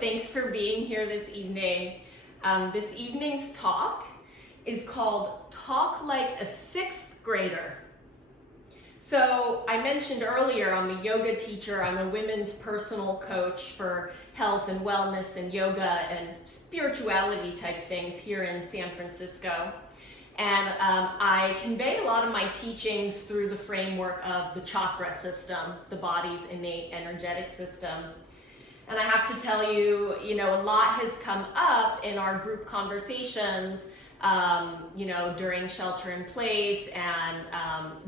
Thanks for being here this evening. This evening's talk is called Talk Like a Sixth Grader. So I mentioned earlier, I'm a yoga teacher. I'm a women's personal coach for health and wellness and yoga and spirituality type things here in San Francisco. And I convey a lot of my teachings through the framework of the chakra system, the body's innate energetic system. And I have to tell you, a lot has come up in our group conversations, during shelter in place and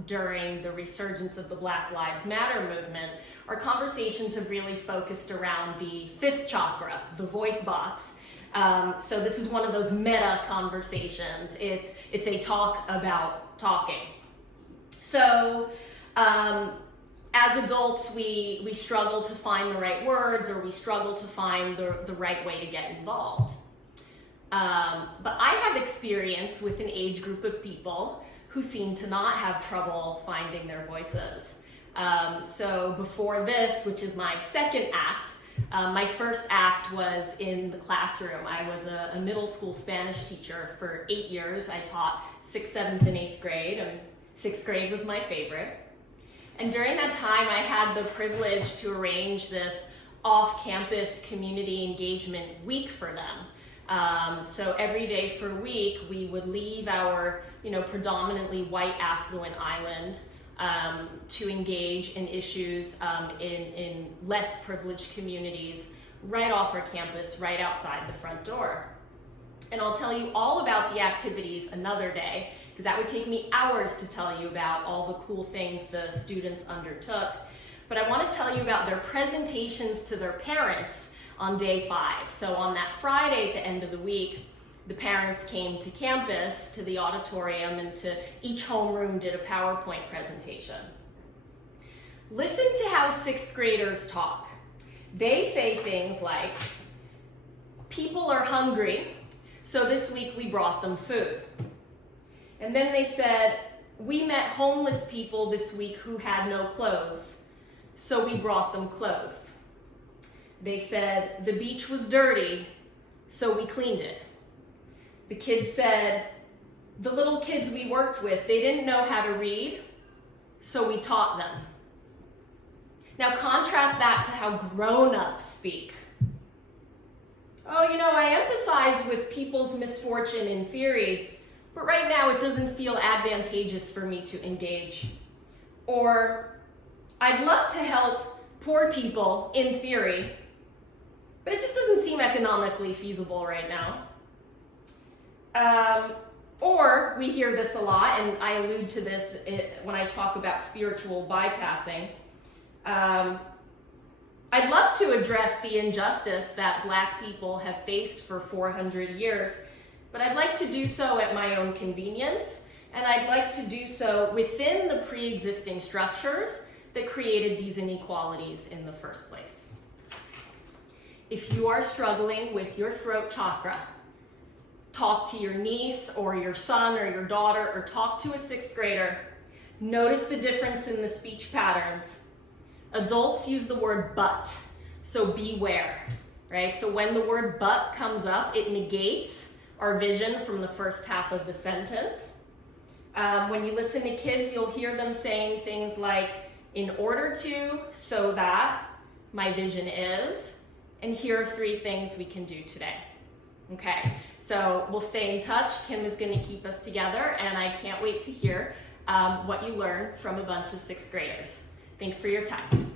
during the resurgence of the Black Lives Matter movement. Our conversations have really focused around the fifth chakra, the voice box. So this is one of those meta conversations. It's a talk about talking. So as adults, we struggle to find the right words, or we struggle to find the right way to get involved. But I have experience with an age group of people who seem to not have trouble finding their voices. So before this, which is my second act, my first act was in the classroom. I was a middle school Spanish teacher for 8 years. I taught 6th, 7th, and 8th grade, and 6th grade was my favorite. And during that time, I had the privilege to arrange this off-campus community engagement week for them. So every day for a week, we would leave our, predominantly white affluent island to engage in issues in less privileged communities right off our campus, right outside the front door. And I'll tell you all about the activities another day, because that would take me hours to tell you about all the cool things the students undertook. But I want to tell you about their presentations to their parents on day 5. So on that Friday at the end of the week, the parents came to campus, to the auditorium, and to each homeroom did a PowerPoint presentation. Listen to how 6th graders talk. They say things like, people are hungry, so this week we brought them food. And then they said, we met homeless people this week who had no clothes, so we brought them clothes. They said, the beach was dirty, so we cleaned it. The kids said, the little kids we worked with, they didn't know how to read, so we taught them. Now contrast that to how grown-ups speak. Oh, I empathize with people's misfortune in theory, but right now it doesn't feel advantageous for me to engage. Or, I'd love to help poor people in theory, but it just doesn't seem economically feasible right now. Or we hear this a lot, and I allude to this when I talk about spiritual bypassing. I'd love to address the injustice that Black people have faced for 400 years, but I'd like to do so at my own convenience, and I'd like to do so within the pre-existing structures that created these inequalities in the first place. If you are struggling with your throat chakra, talk to your niece or your son or your daughter, or talk to a 6th grader. Notice the difference in the speech patterns. Adults use the word but, so beware, right? So when the word but comes up, it negates our vision from the first half of the sentence. When you listen to kids, you'll hear them saying things like, in order to, so that, my vision is, and here are 3 things we can do today. Okay, so we'll stay in touch. Kim is going to keep us together, and I can't wait to hear what you learn from a bunch of 6th graders. Thanks for your time.